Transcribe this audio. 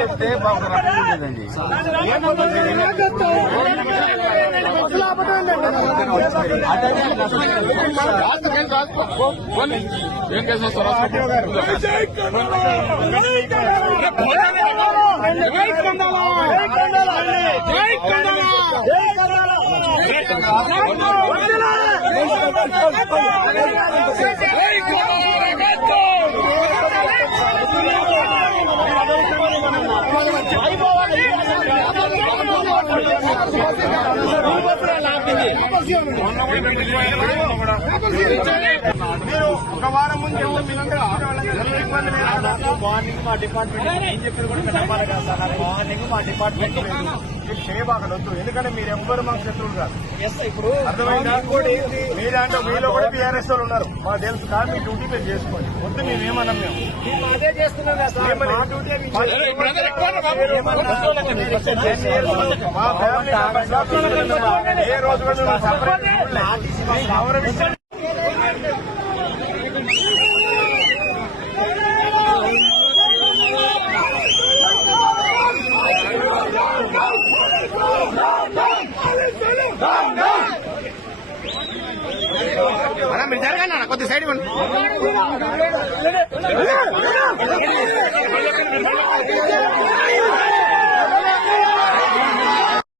చెప్తే బాగుంటుందండి. ఏం కేసు వస్తారు? మీరు ఒక వారం ముందు మార్నింగ్ మా డిపార్ట్మెంట్ ఏం చెప్పారు కూడా నమ్మాలి కదా సార్. మార్నింగ్ మా డిపార్ట్మెంట్ మీరు చేయబాగలొద్దు, ఎందుకంటే మీరు ఎవ్వరు మాకు శత్రువులు కాదు. ఇప్పుడు అర్థమైందా? మీరంటే మీలో కూడా టీఆర్ఎస్ వాళ్ళు ఉన్నారు, మాకు తెలుసు. కానీ మీ డ్యూటీ మీరు చేసుకోండి. వద్దు మేమేమన్నాం, మేము అదే చేస్తున్నాం కదా సార్. మా డ్యూటీ మా ఫ్యామిలీ ఏ రోజు కూడా మీరు జరగండి అన్న, కొద్ది సైడ్ ఇవ్వండి.